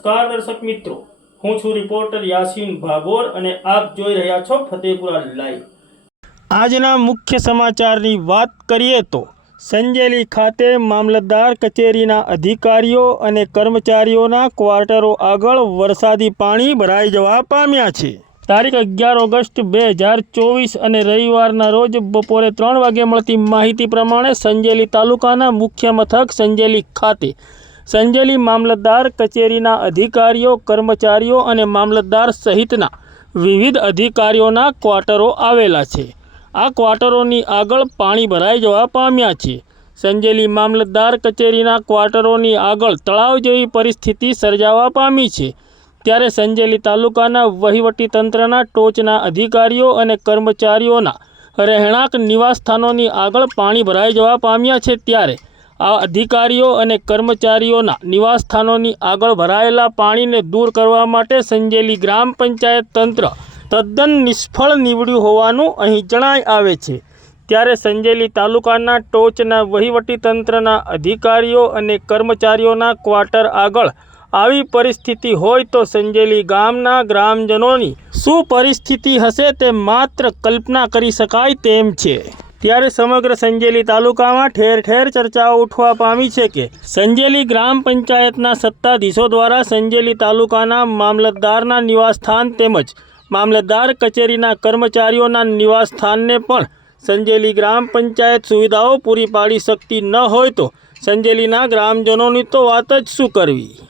નમસ્કાર દર્શક મિત્રો, હું છું રિપોર્ટર યાસીન ભાગોર અને આપ જોઈ રહ્યા છો ફતેપુરા લાઈવ। આજના મુખ્ય સમાચારની વાત કરીએ તો સંજેલી ખાતે મામલતદાર કચેરીના અધિકારીઓ અને કર્મચારીઓના ક્વાર્ટરો આગળ વરસાદી પાણી ભરાઈ જવા પામ્યા છે। તારીખ 11 ઓગસ્ટ 2024 અને રવિવારના રોજ બપોરે 3 વાગે મળતી માહિતી પ્રમાણે સંજેલી તાલુકાના મુખ્ય મથક સંજેલી ખાતે સંજેલી મામલતદાર કચેરીના અધિકારીઓ, કર્મચારીઓ અને મામલતદાર સહિતના વિવિધ અધિકારીઓના ક્વાર્ટરો આવેલા છે। આ ક્વાર્ટરોની આગળ પાણી ભરાઈ જવા પામ્યા છે। સંજેલી મામલતદાર કચેરીના ક્વાર્ટરોની આગળ તળાવ જેવી પરિસ્થિતિ સર્જાવા પામી છે। ત્યારે સંજેલી તાલુકાના વહીવટીતંત્રના ટોચના અધિકારીઓ અને કર્મચારીઓના રહેણાંક નિવાસસ્થાનોની આગળ પાણી ભરાઈ જવા પામ્યા છે। ત્યારે આ અધિકારીઓ અને કર્મચારીઓના નિવાસસ્થાનોની આગળ ભરાયેલા પાણીને દૂર કરવા માટે સંજેલી ગ્રામ પંચાયત તંત્ર તદ્દન નિષ્ફળ નીવડ્યું હોવાનું અહીં જણાઈ આવે છે। ત્યારે સંજેલી તાલુકાના ટોચના વહીવટીતંત્રના અધિકારીઓ અને કર્મચારીઓના ક્વાર્ટર આગળ આવી પરિસ્થિતિ હોય તો સંજેલી ગામના ગ્રામજનોની શું પરિસ્થિતિ હશે તે માત્ર કલ્પના કરી શકાય તેમ છે। ત્યારે સમગ્ર સંજેલી તાલુકામાં ઠેર ઠેર ચર્ચાઓ ઉઠવા પામી છે કે સંજેલી ગ્રામ પંચાયતના સત્તાધીશો દ્વારા સંજેલી તાલુકાના મામલતદારના નિવાસસ્થાન તેમજ મામલતદાર કચેરીના કર્મચારીઓના નિવાસસ્થાનને પણ સંજેલી ગ્રામ પંચાયત સુવિધાઓ પૂરી પાડી શકતી ન હોય તો સંજેલીના ગ્રામજનોની તો વાત જ શું કરવી।